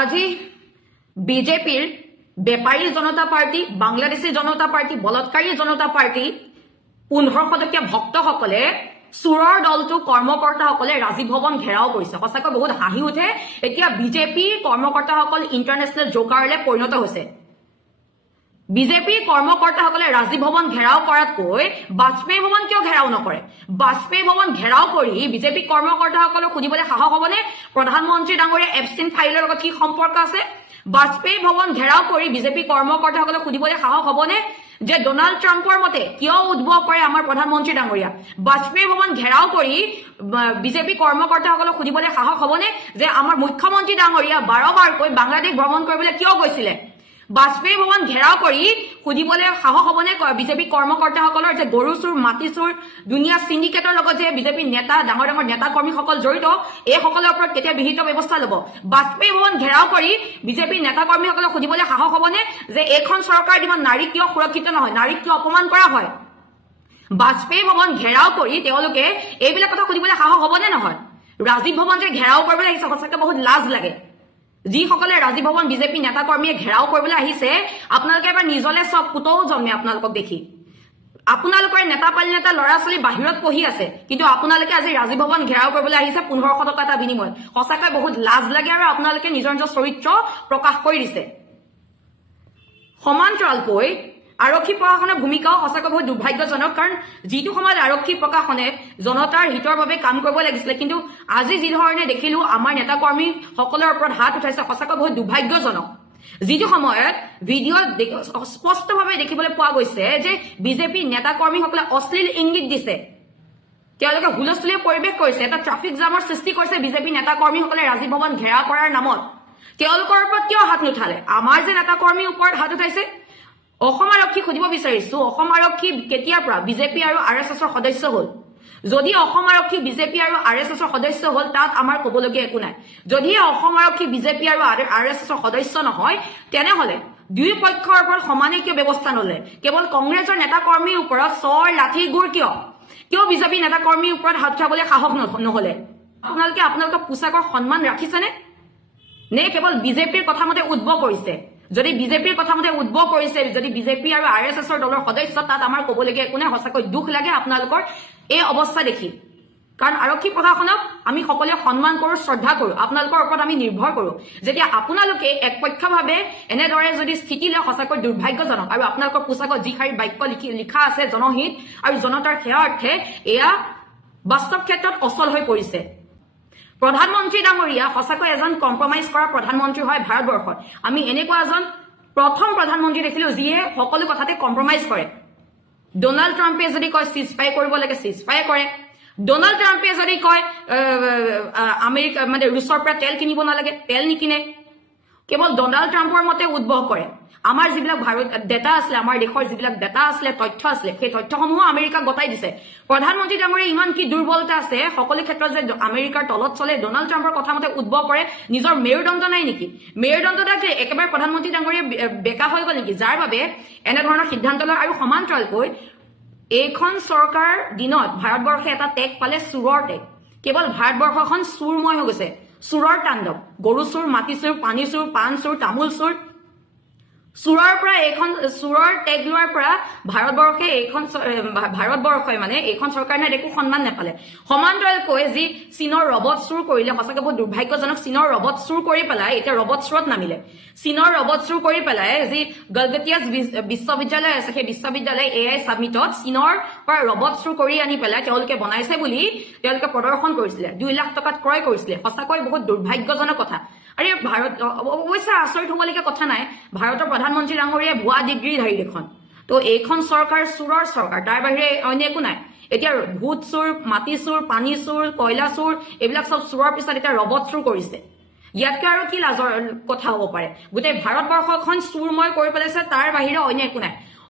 আজি বিজেপিৰ বেপাৰী জনতা পাৰ্টি, বাংলাদেশী জনতা পাৰ্টি, বলৎকাৰী জনতা পাৰ্টি 15 সদস্যীয় ভক্তসকলে চুৰৰ দলটো কৰ্মকৰ্তাসকলে ৰাজীৱ ভৱন ঘেৰাও কৰিছে। সঁচাকৈ বহুত হাঁহি উঠে। এতিয়া বিজেপি কৰ্মকৰ্তাসকল ইণ্টাৰনেশ্যনেল জোকাৰলৈ পৰিণত হৈছে। বিজেপি কৰ্মকৰ্তাসকলে ৰাজীৱ ভৱন ঘেৰাও কৰাতকৈ বাজপেয়ী ভৱন কিয় ঘেৰাও নকৰে? বাজপেয়ী ভৱন ঘেৰাও কৰি বিজেপি কৰ্মকৰ্তাসকলক সুধিবলৈ সাহস হ'বনে প্ৰধানমন্ত্ৰী ডাঙৰীয়া এপষ্টিন ফাইলৰ লগত কি সম্পৰ্ক আছে? বাজপেয়ী ভৱন ঘেৰাও কৰি বিজেপি কৰ্মকৰ্তাসকলক সুধিবলৈ সাহস হ'বনে যে ডোনাল্ড ট্ৰাম্পৰ মতে কিয় উদ্ভৱ কৰে আমাৰ প্ৰধানমন্ত্ৰী ডাঙৰীয়া? বাজপেয়ী ভৱন ঘেৰাও কৰি বিজেপি কৰ্মকৰ্তাসকলক সুধিবলৈ সাহস হ'বনে যে আমাৰ মুখ্যমন্ত্ৰী ডাঙৰীয়া বাৰবাৰকৈ বাংলাদেশ ভ্ৰমণ কৰিবলৈ কিয় গৈছিলে? বাজপেয়ী ভৱন ঘেৰাও কৰি সুধিবলৈ সাহস হ'বনে বিজেপি কৰ্মকৰ্তাসকলৰ যে গৰু চুৰ, মাটি চুৰ, দুনিয়া চিণ্ডিকেটৰ লগত যে বিজেপি নেতা, ডাঙৰ ডাঙৰ নেতা কৰ্মীসকল জড়িত, এইসকলৰ ওপৰত কেতিয়া বিহিত ব্যৱস্থা ল'ব? বাজপেয়ী ভৱন ঘেৰাও কৰি বিজেপি নেতা কৰ্মীসকলক সুধিবলৈ সাহস হ'বনে যে এইখন চৰকাৰ দিনত নাৰীক কিয় সুৰক্ষিত নহয়, নাৰীক কিয় অপমান কৰা হয়? বাজপেয়ী ভৱন ঘেৰাও কৰি তেওঁলোকে এইবিলাক কথা সুধিবলৈ সাহস হ'বনে নহয়? ৰাজীৱ ভৱন যে ঘেৰাও কৰিবলৈ আহিছে, সঁচাকৈ বহুত লাজ লাগে। যিসকলে ৰাজীৱ ভৱন বিজেপি নেতা কৰ্মীয়ে ঘেৰাও কৰিবলৈ আহিছে, আপোনালোকে এবাৰ নিজলে চব পুতৌ জন্মে আপোনালোকক দেখি। আপোনালোকৰ নেতা পালি নেতা ল'ৰা ছোৱালী বাহিৰত পঢ়ি আছে, কিন্তু আপোনালোকে আজি ৰাজীৱ ভৱন ঘেৰাও কৰিবলৈ আহিছে 1500 টকা এটা বিনিময়ত। সঁচাকৈ বহুত লাজ লাগে আৰু আপোনালোকে নিজৰ নিজৰ চৰিত্ৰ প্ৰকাশ কৰি দিছে। সমান্তৰালকৈ আৰক্ষী প্ৰশাসনৰ ভূমিকাও সঁচাকৈ বহুত দুৰ্ভাগ্যজনক। কাৰণ যিটো সময়ত আৰক্ষী প্ৰশাসনে জনতাৰ হিতৰ বাবে কাম কৰিব লাগিছিলে, কিন্তু আজি যি ধৰণে দেখিলো আমাৰ নেতা কৰ্মীসকলৰ ওপৰত হাত উঠাইছে, সঁচাকৈ বহুত দুৰ্ভাগ্যজনক। যিটো সময়ত ভিডিঅ'ত স্পষ্টভাৱে দেখিবলৈ পোৱা গৈছে যে বিজেপি নেতা কৰ্মীসকলে অশ্লীল ইংগিত দিছে, তেওঁলোকে হুলস্থুলীয়া পৰিৱেশ কৰিছে, এটা ট্ৰাফিক জামৰ সৃষ্টি কৰিছে বিজেপি নেতা কৰ্মীসকলে ৰাজীৱ ভৱন ঘেৰাও কৰাৰ নামত। তেওঁলোকৰ ওপৰত কিয় হাত নুঠালে? আমাৰ যে নেতা কৰ্মীৰ ওপৰত হাত উঠাইছে। অসম আৰক্ষীক সুধিব বিচাৰিছো, অসম আৰক্ষী কেতিয়াৰ পৰা বিজেপি আৰু RSSৰ সদস্য হ'ল? যদি অসম আৰক্ষী বিজেপি আৰু RSSৰ সদস্য হ'ল, তাত আমাৰ ক'বলগীয়া একো নাই। যদি অসম আৰক্ষী বিজেপি আৰু RSSৰ সদস্য নহয়, তেনেহ'লে দুই পক্ষৰ ওপৰত সমানে কিয় ব্যৱস্থা নললে? কেৱল কংগ্ৰেছৰ নেতা কৰ্মীৰ ওপৰত চৰ লাঠি গুৰ কিয় বিজেপি নেতা কৰ্মীৰ ওপৰত হাত উঠাবলৈ সাহস নহ'লে? আপোনালোকে পোচাকৰ সন্মান ৰাখিছেনে নে কেৱল বিজেপিৰ কথা মতে উদ্ভৱ কৰিছে? যদি বিজেপিৰ কথা মতে উদ্ভৱ কৰিছে, যদি বিজেপি আৰু RSSৰ দলৰ সদস্য, তাত আমাৰ ক'বলগীয়া একো নাই। সঁচাকৈ দুখ লাগে আপোনালোকৰ এই অৱস্থা দেখি। কাৰণ আৰক্ষী প্ৰশাসনক আমি সকলোৱে সন্মান কৰোঁ, শ্ৰদ্ধা কৰোঁ, আপোনালোকৰ ওপৰত আমি নিৰ্ভৰ কৰোঁ। যেতিয়া আপোনালোকে একপক্ষভাৱে এনেদৰে যদি স্থিতি লয়, সঁচাকৈ দুৰ্ভাগ্যজনক। আৰু আপোনালোকৰ পোচাকত যিশাৰী বাক্য লিখা আছে জনহিত আৰু জনতাৰ সেৱাৰ্থে, এয়া বাস্তৱ ক্ষেত্ৰত অচল হৈ পৰিছে। প্ৰধানমন্ত্ৰী ডাঙৰীয়া সঁচাকৈ এজন কম্প্ৰমাইজ কৰা প্ৰধানমন্ত্ৰী হয় ভাৰতবৰ্ষত। আমি এনেকুৱা এজন প্ৰথম প্ৰধানমন্ত্ৰী দেখিলো যিয়ে সকলো কথাতে কম্প্ৰমাইজ কৰে। ডোনাল্ড ট্ৰাম্পে যদি কয় চিজফায়াৰ কৰিব লাগে, চিজফায়াৰ কৰে। ডোনাল্ড ট্ৰাম্পে যদি কয় আমেৰিকা ৰুছৰ পৰা তেল কিনিব নালাগে, তেল নিকিনে। কেৱল ডোনাল্ড ট্ৰাম্পৰ মতে উদ্ভৱ কৰে। আমাৰ যিবিলাক ডেটা আছিলে, আমাৰ দেশৰ যিবিলাক ডেটা আছিলে, তথ্য আছিলে, সেই তথ্যসমূহো আমেৰিকাক গতাই দিছে। প্ৰধানমন্ত্ৰী ডাঙৰীয়া ইমান কি দুৰ্বলতা আছে সকলো ক্ষেত্ৰত যে আমেৰিকাৰ তলত চলে, ডোনাল্ড ট্ৰাম্পৰ কথা মতে উদ্ভৱ কৰে। নিজৰ মেৰুদণ্ড নাই নেকি? মেৰুদণ্ডটা একেবাৰে প্ৰধানমন্ত্ৰী ডাঙৰীয়া বেকা হৈ গ'ল নেকি, যাৰ বাবে এনেধৰণৰ সিদ্ধান্ত লয়? আৰু সমান্তৰালকৈ এইখন চৰকাৰ দিনত ভাৰতবৰ্ষে এটা টেগ পালে, চুৰৰ টেগ। কেৱল ভাৰতবৰ্ষখন চুৰময় হৈ গৈছে, চুৰৰ তাণ্ডৱ। গৰু চুৰ, মাটি চুৰ, পানী চুৰ, পাণ চুৰ, তামোল চুৰ। চুৰৰ পৰা চুৰৰ টেগ লোৱাৰ পৰা ভাৰতবৰ্ষই এইখন চৰকাৰ নাই একো সন্মান নাপালে। সমান্তৰালকৈ যি চীনৰ ৰবট চুৰ কৰিলে, সঁচাকৈ বহুত দুৰ্ভাগ্যজনক। চীনৰ ৰবট চুৰ কৰি পেলাই এতিয়া ৰবট চুৰত নামিলে। চীনৰ ৰবট চুৰ কৰি পেলাই যি গলগতিয়াজ বিশ্ববিদ্যালয় আছে, সেই বিশ্ববিদ্যালয় AI ছাবমিটত চীনৰ পৰা ৰবট চুৰ কৰি আনি পেলাই তেওঁলোকে বনাইছে বুলি তেওঁলোকে প্ৰদৰ্শন কৰিছিলে, 2 লাখ টকাত ক্ৰয় কৰিছিলে। সঁচাকৈ বহুত দুৰ্ভাগ্যজনক কথা। আৰে ভাৰত অৱশ্যে আচৰিত হ'বলগীয়া কথা নাই, ভাৰতৰ প্ৰধানমন্ত্ৰী ডাঙৰীয়া ভুৱা ডিগ্ৰীধাৰী দেখোন। তো এইখন চৰকাৰ চুৰৰ চৰকাৰ, তাৰ বাহিৰে অন্য একো নাই। এতিয়া ভূত চুৰ, মাটি চুৰ, পানী চুৰ, কয়লা চুৰ, এইবিলাক চব চুৰৰ পিছত এতিয়া ৰবট চুৰ কৰিছে। ইয়াতকৈ আৰু কি লাজৰ কথা হ'ব পাৰে? গোটেই ভাৰতবৰ্ষখন চুৰময় কৰি পেলাইছে, তাৰ বাহিৰে অন্য একো নাই।